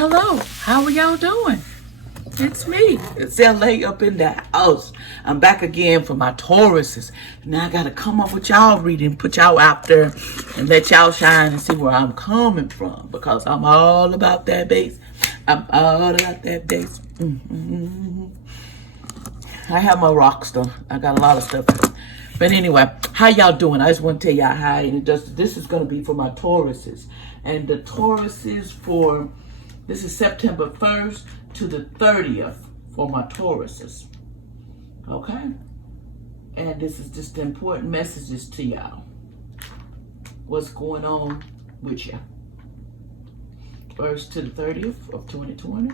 Hello, how are y'all doing? It's me. It's LA up in the house. I'm back again for my Tauruses. Now I gotta come up with y'all reading, put y'all out there and let y'all shine and see where I'm coming from, because I'm all about that bass. I'm all about that bass. I have my rock stuff. I got a lot of stuff. But anyway, how y'all doing? I just want to tell y'all hi. And this is going to be for my Tauruses. And the Tauruses this is September 1st to the 30th for my Tauruses. Okay? And this is just important messages to y'all. What's going on with you? 1st to the 30th of 2020.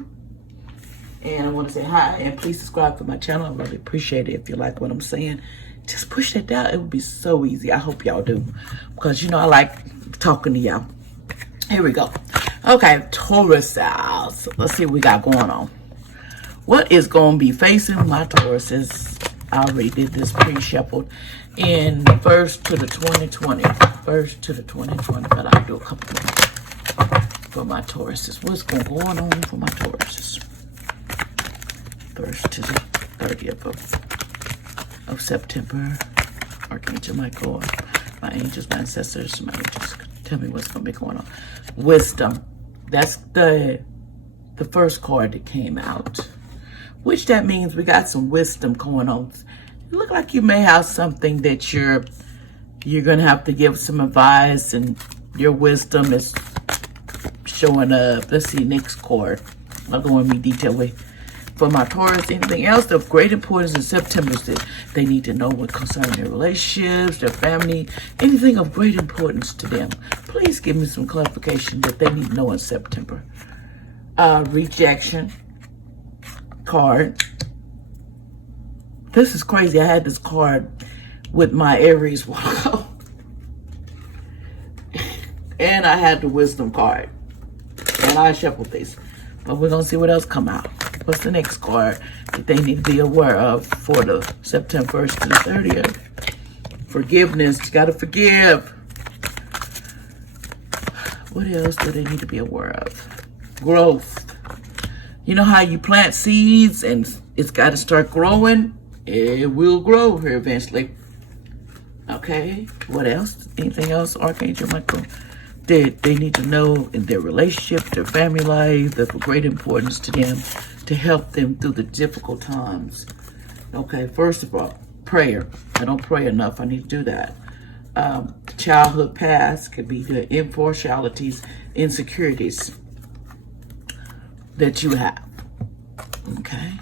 And I want to say hi, and please subscribe to my channel. I really appreciate it. If you like what I'm saying, just push that down. It would be so easy. I hope y'all do, because you know I like talking to y'all. Here we go. Okay, Taurus. Let's see what we got going on. What is going to be facing my Tauruses? I already did this pre-shuffled in 1st to the 2020. 1st to the 2020, but I'll do a couple more for my Tauruses. What's going on for my Tauruses? 1st to the 30th of September. Archangel Michael, my angels, my ancestors, my angels, tell me what's going to be going on. Wisdom. That's the first card that came out, which that means we got some wisdom going on. It look like you may have something that you're going to have to give some advice, and your wisdom is showing up. Let's see, next card. I'll go into detail with. For my Taurus, anything else of great importance in September is that they need to know what concerns their relationships, their family, anything of great importance to them. Please give me some clarification that they need to know in September. Rejection card. This is crazy. I had this card with my Aries walk. And I had the wisdom card. And I shuffled these. But we're going to see what else come out. What's the next card that they need to be aware of for the September 1st to the 30th? Forgiveness. You got to forgive. What else do they need to be aware of? Growth. You know how you plant seeds and it's got to start growing? It will grow here eventually. Okay. What else? Anything else, Archangel Michael? They need to know in their relationship, their family life, that's of great importance to them, to help them through the difficult times. Okay, first of all, prayer. I don't pray enough. I need to do that. Childhood past could be the impartialities, insecurities that you have. Okay.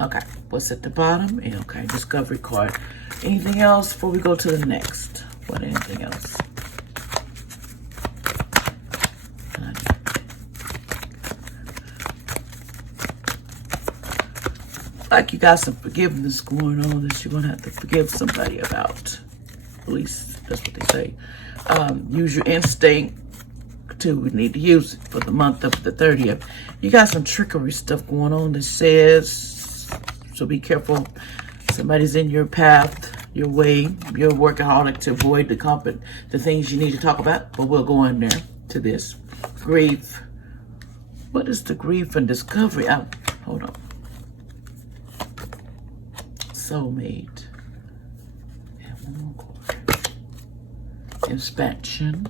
Okay, what's at the bottom? Okay, discovery card. Anything else before we go to the next? What, anything else? Like you got some forgiveness going on that you're going to have to forgive somebody about. At least that's what they say. Use your instinct too. We need to use it for the month of the 30th. You got some trickery stuff going on that says, so be careful. Somebody's in your path, your way. You're a workaholic to avoid the things you need to talk about. But we'll go in there to this. Grief. What is the grief and discovery? Hold on. Soulmate. And one more card. Inspection.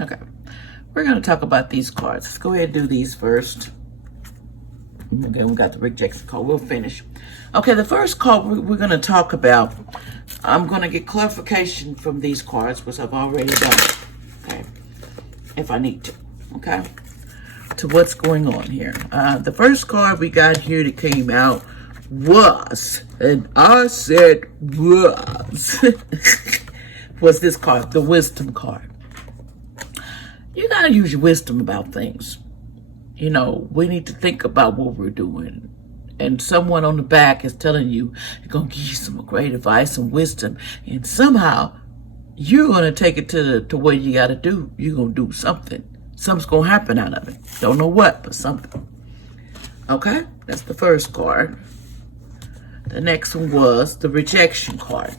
Okay. We're going to talk about these cards. Let's go ahead and do these first. Okay, we got the rejection card. We'll finish. Okay, the first card we're going to talk about, I'm going to get clarification from these cards, which I've already done. Okay, if I need to. Okay, to what's going on here. The first card we got here that came out was, and I said was, was this card, the wisdom card. You got to use your wisdom about things. You know, we need to think about what we're doing. And someone on the back is telling you, they're going to give you some great advice and wisdom. And somehow, you're going to take it to what you got to do. You're going to do something. Something's going to happen out of it. Don't know what, but something. Okay? That's the first card. The next one was the rejection card.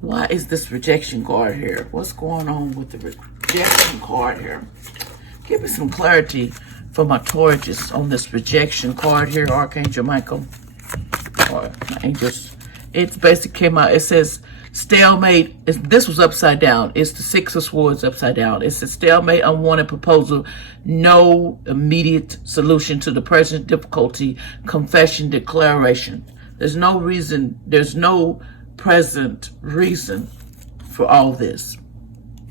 Why is this rejection card here? What's going on with the rejection card here? Give me some clarity for my Taurus on this rejection card here, Archangel Michael. Or my angels. It basically came out. It says stalemate. This was upside down. It's the Six of Swords upside down. It's a stalemate, unwanted proposal, no immediate solution to the present difficulty, confession, declaration. There's no reason. There's no present reason for all this.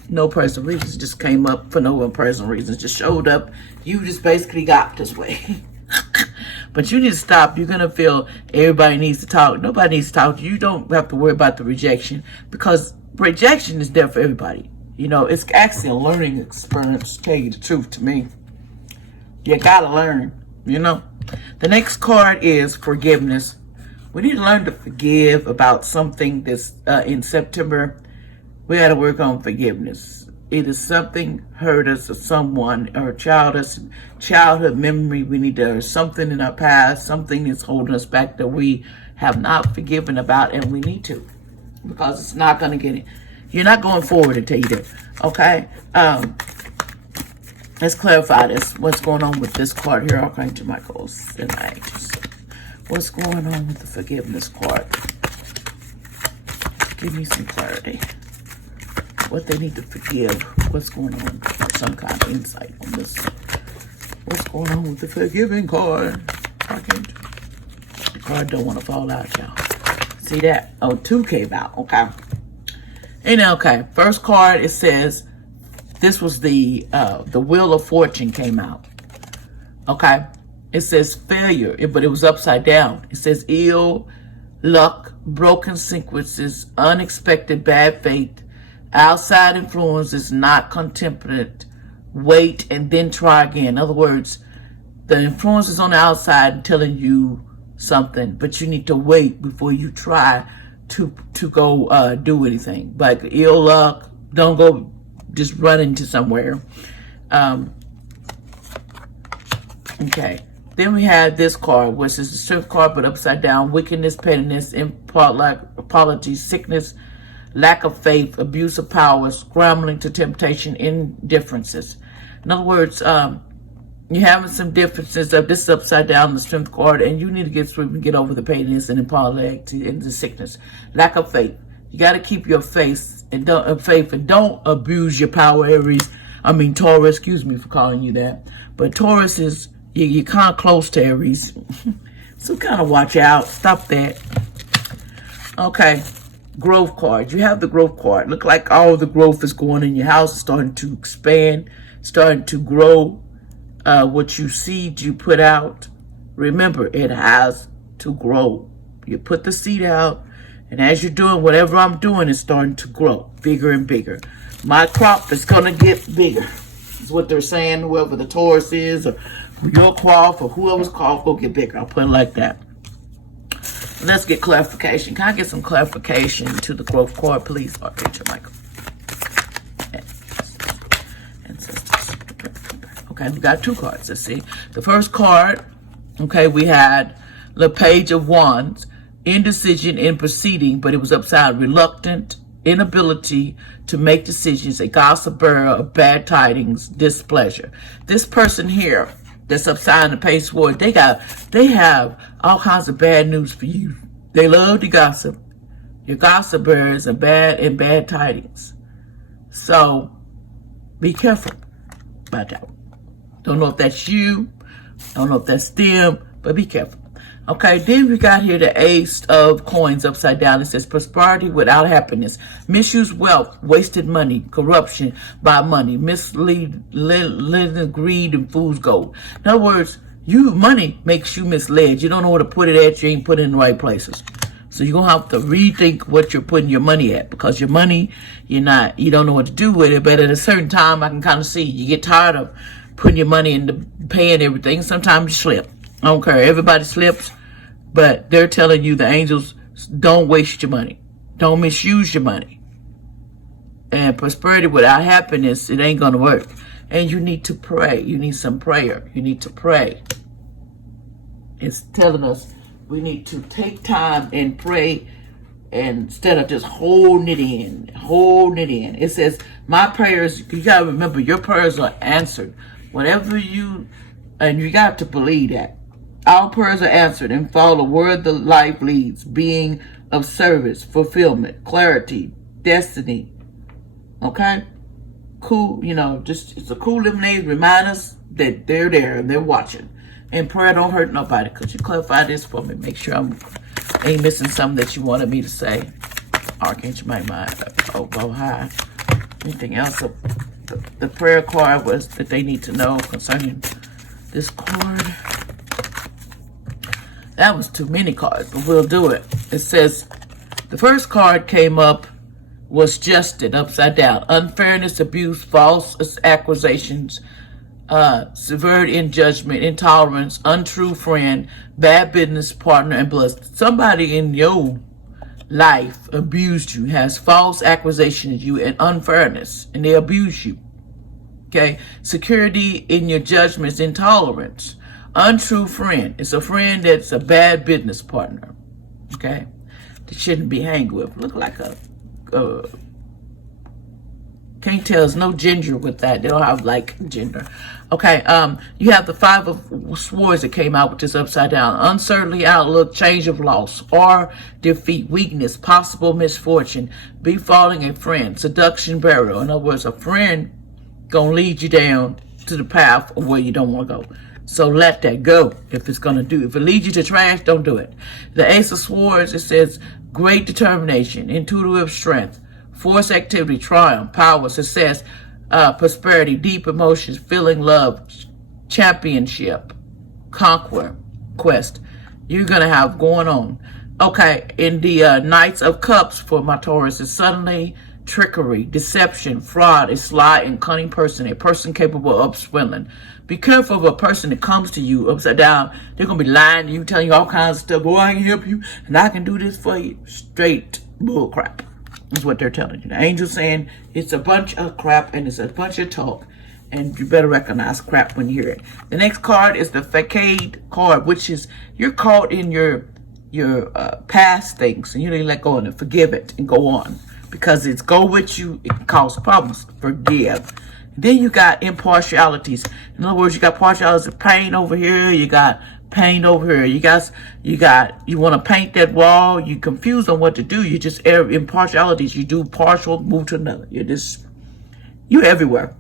No present reasons. Just came up for no present reasons. Just showed up. You just basically got this way. But you need to stop. You're going to feel everybody needs to talk. Nobody needs to talk. You don't have to worry about the rejection, because rejection is there for everybody. You know, it's actually a learning experience, to tell you the truth to me. You got to learn, you know. The next card is forgiveness. We need to learn to forgive about something that's in September. We got to work on forgiveness. Either something hurt us or someone or childhood memory. We need to, or something in our past, something that's holding us back that we have not forgiven about, and we need to, because it's not going to get it. You're not going forward until you do. Okay? Let's clarify this. What's going on with this card here, Archangel Michael's and my angels? What's going on with the forgiveness card? Give me some clarity. What they need to forgive. What's going on? Some kind of insight on this. What's going on with the forgiving card? The card don't want to fall out, y'all. See that? Oh, 2 came out. Okay. And okay. First card, it says, this was the Wheel of Fortune came out. Okay. It says failure, but it was upside down. It says ill luck, broken sequences, unexpected bad fate, outside influences, not contemplate, wait, and then try again. In other words, the influence is on the outside telling you something, but you need to wait before you try to go do anything. Like ill luck, don't go just run into somewhere. Okay. Then we have this card, which is the Strength card, but upside down. Wickedness, pettiness, apology, sickness, lack of faith, abuse of power, scrambling to temptation, indifferences. In other words, you're having some differences. This is upside down, the Strength card, and you need to get through and get over the pettiness and the sickness. Lack of faith. You got to keep your faith and don't abuse your power, Aries. Taurus. Excuse me for calling you that, but Taurus is you're kind of close to Aries, so kind of watch out. Stop that. Okay. Growth card. You have the growth card. Look like all the growth is going in your house. It's starting to expand, starting to grow. What you seed you put out, remember, it has to grow. You put the seed out, and as you're doing whatever I'm doing, it's starting to grow bigger and bigger. My crop is going to get bigger. That's what they're saying. Whoever the Taurus is, or your crop, or whoever's crop will get bigger. I'll put it like that. Let's get clarification. Can I get some clarification to the growth card, please? Archangel Michael. Ancestors. Okay, we got 2 cards. Let's see. The first card, okay, we had the Page of Wands. Indecision in proceeding, but it was upside. Reluctant, inability to make decisions, a gossip bearer of bad tidings, displeasure. This person here, that's upside the Page of Swords, they have all kinds of bad news for you. They love to gossip. Your gossip bearers are bad tidings. So be careful about that. Don't know if that's you. Don't know if that's them, but be careful. Okay, then we got here the Ace of Coins upside down. It says prosperity without happiness, misuse wealth, wasted money, corruption by money, mislead, greed, and fool's gold. In other words, money makes you misled. You don't know where to put it at. You ain't put it in the right places. So you're gonna have to rethink what you're putting your money at, because your money, you don't know what to do with it. But at a certain time, I can kind of see you get tired of putting your money into paying everything. Sometimes you slip. I don't care. Everybody slips. But they're telling you, the angels, don't waste your money. Don't misuse your money. And prosperity without happiness, it ain't going to work. And you need to pray. You need some prayer. You need to pray. It's telling us we need to take time and pray instead of just holding it in. It says, my prayers, you got to remember, your prayers are answered. And you got to believe that. Our prayers are answered and follow where the life leads, being of service, fulfillment, clarity, destiny. Okay? Cool, it's a cool lemonade. Remind us that they're there and they're watching. And prayer don't hurt nobody. Could you clarify this for me? Make sure I ain't missing something that you wanted me to say. Archangel Might Mind. Oh, go high. Anything else? The prayer card was that they need to know concerning this card. That was too many cards, but we'll do it. It says, the first card came up was Justin, upside down. Unfairness, abuse, false accusations, severity in judgment, intolerance, untrue friend, bad business partner, and blood. Somebody in your life abused you, has false accusations of you and unfairness, and they abuse you. Okay? Security in your judgments, intolerance. Untrue friend. It's a friend that's a bad business partner. Okay? That shouldn't be hanging with. Look like can't tell, there's no ginger with that. They don't have like gender. Okay, you have the Five of Swords that came out, which is upside down. Uncertainty, outlook, change of loss, or defeat, weakness, possible misfortune, befalling a friend, seduction, burial. In other words, a friend gonna lead you down to the path of where you don't want to go. So let that go if it's gonna do. If it leads you to trash, don't do it. The Ace of Swords, it says great determination, intuitive strength, force, activity, triumph, power, success, prosperity, deep emotions, feeling love, championship, conquer, quest. You're going to have going on. Okay, in the Knights of Cups for my Taurus, is suddenly trickery, deception, fraud, a sly and cunning person, a person capable of swindling. Be careful of a person that comes to you upside down. They're going to be lying to you, telling you all kinds of stuff. Oh, I can help you, and I can do this for you. Straight bull crap. That's what they're telling you. The angel's saying it's a bunch of crap and it's a bunch of talk. And you better recognize crap when you hear it. The next card is the Facade card, which is you're caught in your past things. And you need to let go of it. Forgive it and go on. Because it's go with you, it can cause problems. Forgive. Then you got impartialities. In other words, you got partialities of pain over here. You got paint over here. You want to paint that wall. You confused on what to do. You just impartialities. You do partial, move to another. You're everywhere.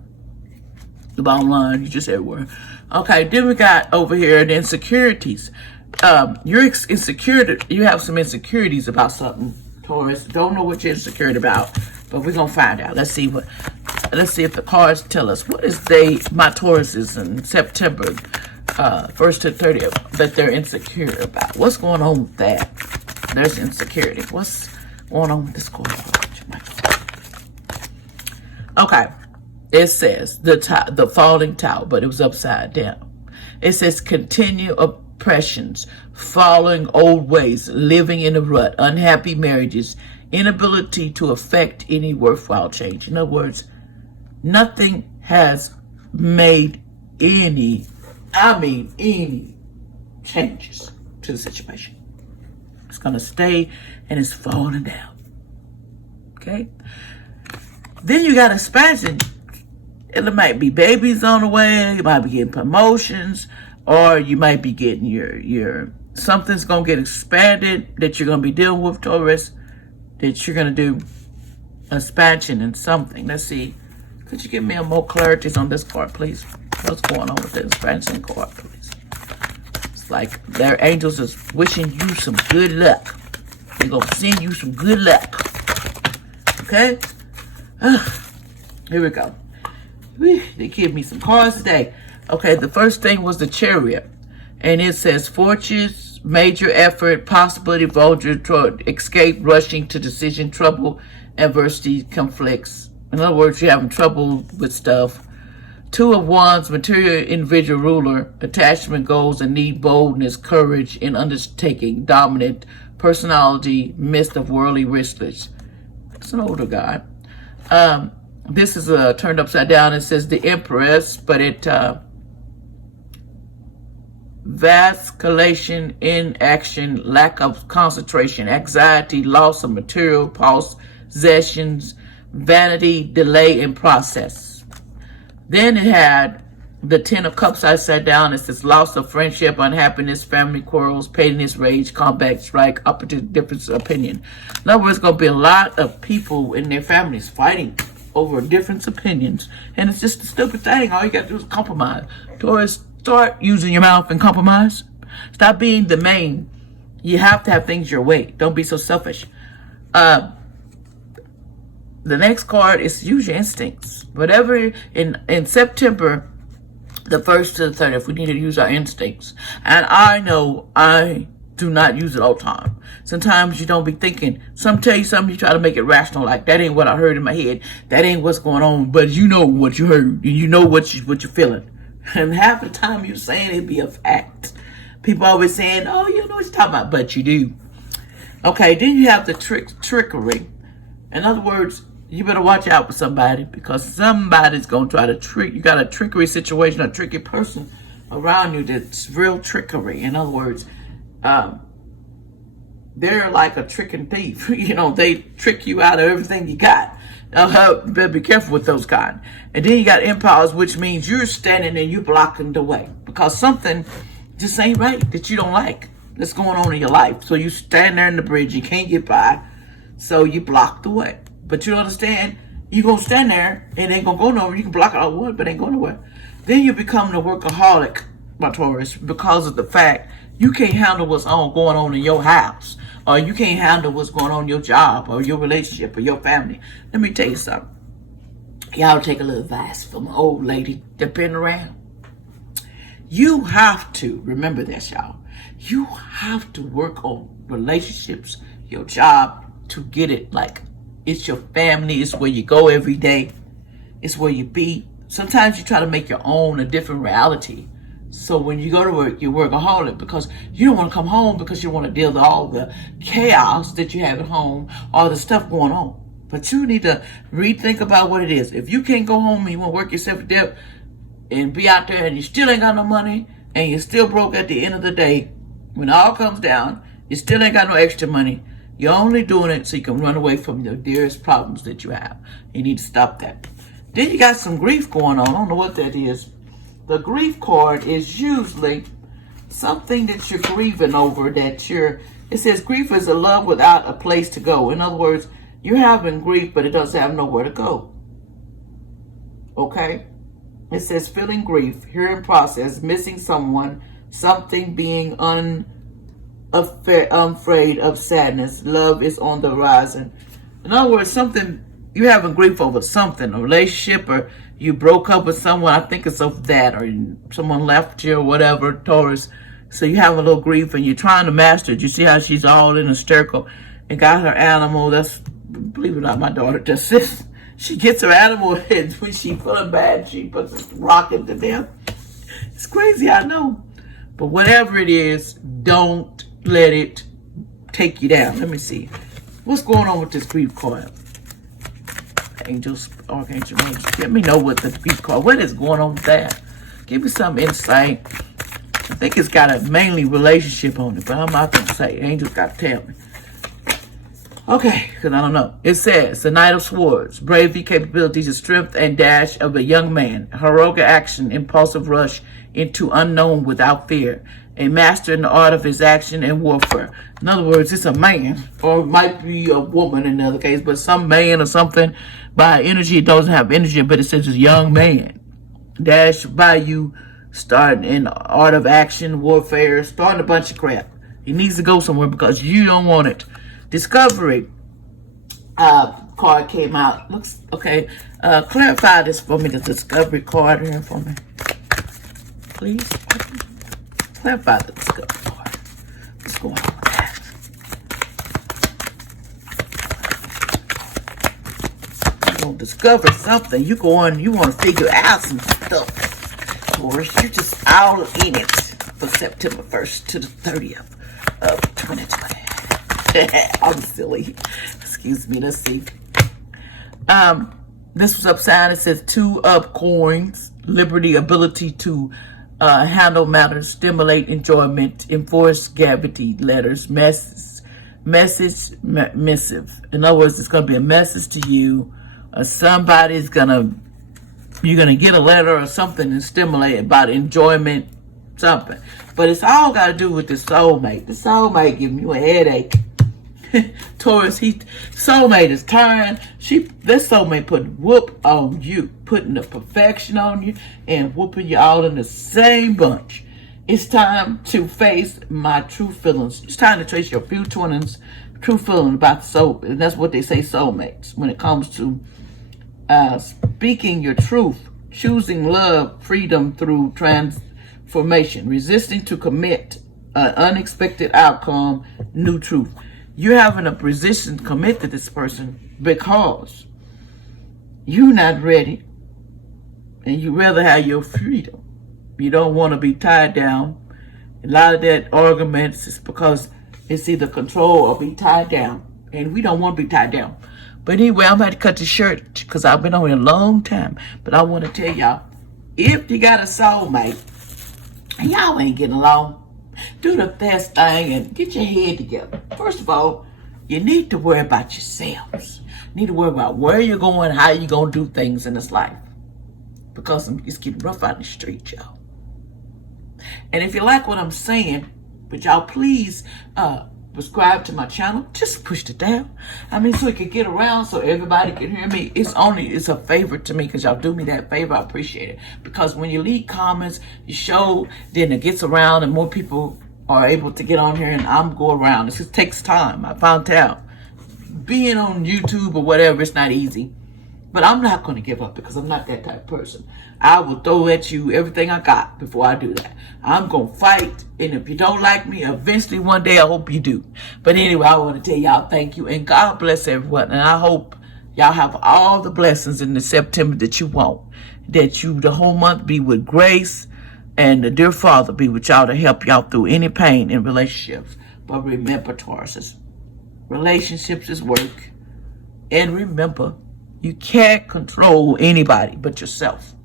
The bottom line, you're just everywhere. Okay, then we got over here the insecurities. You're insecure. You have some insecurities about something, Taurus. Don't know what you're insecure about, but we're gonna find out. Let's see if the cards tell us what is my Tauruses in September 1st to 30th that they're insecure about. What's going on with that? There's insecurity. What's going on with this card? Okay. It says the falling tower, but it was upside down. It says continue oppressions, following old ways, living in a rut, unhappy marriages, inability to affect any worthwhile change. In other words, nothing has made any changes to the situation. It's going to stay and it's falling down. Okay? Then you got expansion. It might be babies on the way. You might be getting promotions, or you might be getting your something's going to get expanded that you're going to be dealing with, Taurus, that you're going to do expansion in something. Let's see. Could you give me more clarities on this card, please? What's going on with the expansion card, please? It's like their angels is wishing you some good luck. They're going to send you some good luck. Okay? Here we go. They give me some cards today. Okay, the first thing was the Chariot. And it says fortunes, major effort, possibility, vulture, escape, rushing to decision, trouble, adversity, conflicts. In other words, you're having trouble with stuff. Two of Wands, material, individual, ruler, attachment, goals, and need, boldness, courage in undertaking, dominant, personality, midst of worldly risks. It's an older guy. This is turned upside down. It says the Empress, but vacillation, inaction, lack of concentration, anxiety, loss of material possessions, vanity, delay in process. Then it had the 10 of Cups. I sat down. It says loss of friendship, unhappiness, family quarrels, pettiness, rage, combat, strike, opposite difference of opinion. In other words, it's going to be a lot of people in their families fighting over different opinions. And it's just a stupid thing. All you got to do is compromise. Taurus, start using your mouth and compromise. Stop being the main. You have to have things your way. Don't be so selfish. The next card is use your instincts. Whatever in September, the 1st to the 30th, we need to use our instincts. And I know I do not use it all the time. Sometimes you don't be thinking. Some tell you something, you try to make it rational. Like, that ain't what I heard in my head. That ain't what's going on. But you know what you heard. And you know what you're feeling. And half the time you're saying it be a fact. People always saying, oh, you know what you're talking about. But you do. Okay, then you have the trickery. In other words, you better watch out for somebody, because somebody's going to try to trick. You got a trickery situation, a tricky person around you that's real trickery. In other words, they're like a tricking thief. You know, they trick you out of everything you got. Better be careful with those kind. And then you got impulse, which means you're standing and you're blocking the way because something just ain't right that you don't like that's going on in your life. So you stand there in the bridge, you can't get by, so you block the way. But you understand, you're going to stand there, and it ain't going to go nowhere. You can block it all wood, but it ain't going nowhere. Then you become the workaholic, my Taurus, because of the fact you can't handle what's going on in your house, or you can't handle what's going on in your job, or your relationship, or your family. Let me tell you something. Y'all take a little advice from an old lady that's been around. You have to, remember this, y'all. You have to work on relationships, your job, to get it like it's your family. It's where you go every day. It's where you be. Sometimes you try to make your own a different reality. So when you go to work, you're workaholic because you don't want to come home because you want to deal with all the chaos that you have at home, all the stuff going on. But you need to rethink about what it is. If you can't go home and you want to work yourself to death and be out there and you still ain't got no money and you're still broke at the end of the day, when it all comes down, you still ain't got no extra money. You're only doing it so you can run away from the dearest problems that you have. You need to stop that. Then you got some grief going on. I don't know what that is. The grief card is usually something that you're grieving over, it says grief is a love without a place to go. In other words, you're having grief, but it doesn't have nowhere to go. Okay? It says feeling grief, hearing process, missing someone, something, being unafraid of sadness. Love is on the horizon. In other words, something, you're having grief over something, a relationship, or you broke up with someone. I think it's of that, or someone left you or whatever, Taurus. So you have a little grief and you're trying to master it. You see how she's all in hysterical and got her animal. That's, believe it or not, my daughter does this. She gets her animal and when she's feeling bad, she puts a rocket to them. It's crazy, I know. But whatever it is, don't let it take you down. Let me see. What's going on with this grief card? Angels, Archangel, let me know what the grief card, what is going on with that? Give me some insight. I think it's got a mainly relationship on it, but I'm not going to say. Angels got to tell me. Okay, because I don't know. It says, the Knight of Swords, bravery, capabilities, and strength and dash of a young man, heroic action, impulsive rush into unknown without fear, a master in the art of his action and warfare. In other words, it's a man, or it might be a woman in the other case, but some man or something. By energy, it doesn't have energy, but it says it's a young man. Dash by you, starting in the art of action, warfare, starting a bunch of crap. He needs to go somewhere because you don't want it. Discovery card came out. Looks okay. Clarify this for me, the discovery card here for me. Please. Clarify the discovery card. What's going on with that? You're going to discover something. You want to figure out some stuff. Taurus, you're just out in it for September 1st to the 30th of 2020. I'm silly. Excuse me. Let's see. This was upside. It says 2 of coins, liberty, ability to handle matters, stimulate enjoyment, enforce gravity letters, missive. In other words, it's going to be a message to you. You're going to get a letter or something and stimulate about enjoyment, something. But it's all got to do with the soulmate. The soulmate giving you a headache. Taurus, soulmate is tired. This soulmate putting whoop on you, putting the perfection on you, and whooping you all in the same bunch. It's time to face my true feelings. It's time to trace your true feeling about the soul. And that's what they say, soulmates. When it comes to speaking your truth, choosing love, freedom through transformation, resisting to commit an unexpected outcome, new truth. You're having a position to commit to this person because you're not ready and you rather have your freedom. You don't want to be tied down. A lot of that arguments is because it's either control or be tied down. And we don't want to be tied down. But anyway, I'm going to cut the shirt because I've been on here a long time. But I want to tell y'all, if you got a soulmate and y'all ain't getting along, do the best thing and get your head together. First of all, you need to worry about yourselves. You need to worry about where you're going, how you're going to do things in this life. Because it's getting rough out in the street, y'all. And if you like what I'm saying, would y'all please subscribe to my channel? Just push it down. So it can get around so everybody can hear me. It's a favor to me because y'all do me that favor. I appreciate it. Because when you leave comments, you show, then it gets around and more people are able to get on here and I'm go around. It just takes time. I found out being on YouTube or whatever, it's not easy. But I'm not going to give up because I'm not that type of person. I will throw at you everything I got before I do that. I'm going to fight. And if you don't like me, eventually one day I hope you do. But anyway, I want to tell y'all thank you. And God bless everyone. And I hope y'all have all the blessings in the September that you want. That the whole month be with grace. And the dear Father be with y'all to help y'all through any pain in relationships. But remember, Taurus, relationships is work. And remember, you can't control anybody but yourself.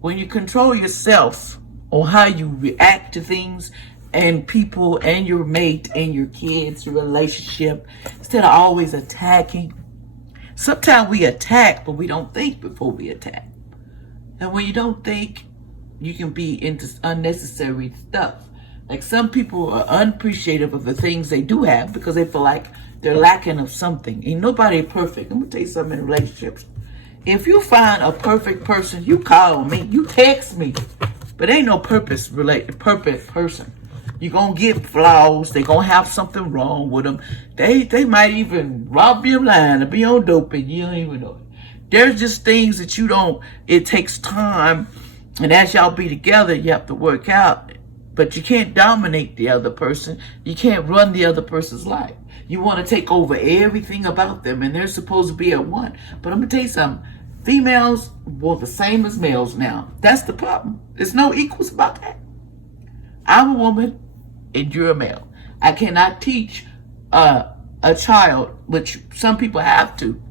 When you control yourself on how you react to things and people and your mate and your kids, your relationship, instead of always attacking. Sometimes we attack, but we don't think before we attack. And when you don't think, you can be into unnecessary stuff. Like some people are unappreciative of the things they do have because they feel like they're lacking of something. Ain't nobody perfect. I'm going to tell you something in relationships. If you find a perfect person, you call me, you text me. But ain't no perfect person. You're going to get flaws. They're going to have something wrong with them. They might even rob you blind or be on dope and you don't even know it. There's just things that it takes time. And as y'all be together, you have to work out. But you can't dominate the other person. You can't run the other person's life. You want to take over everything about them, and they're supposed to be at one. But I'm going to tell you something. Females were the same as males now. That's the problem. There's no equals about that. I'm a woman, and you're a male. I cannot teach a child, which some people have to.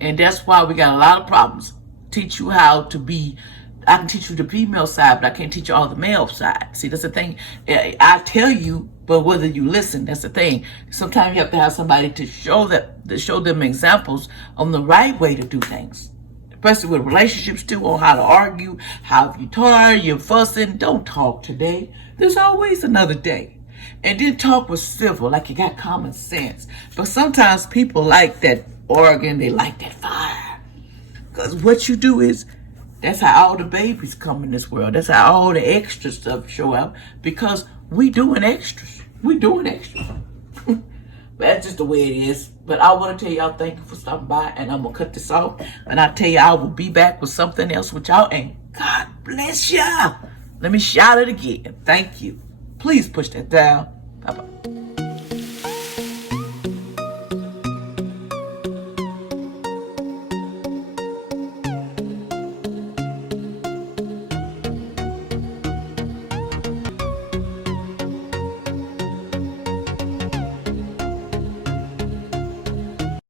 And that's why we got a lot of problems. Teach you how to be. I can teach you the female side, but I can't teach you all the male side. See, that's the thing. I tell you, but whether you listen, that's the thing. Sometimes you have to have somebody to show them examples on the right way to do things. Especially with relationships too, on how to argue, how if you're tired, you're fussing, don't talk today. There's always another day. And then talk with civil, like you got common sense. But sometimes people like that arguing, they like that fire. Because what you do is, that's how all the babies come in this world. That's how all the extra stuff show up. Because we doing extras. We doing extras. But that's just the way it is. But I want to tell y'all thank you for stopping by. And I'm going to cut this off. And I tell you I will be back with something else with y'all. And God bless ya. Let me shout it again. Thank you. Please push that down. Bye-bye.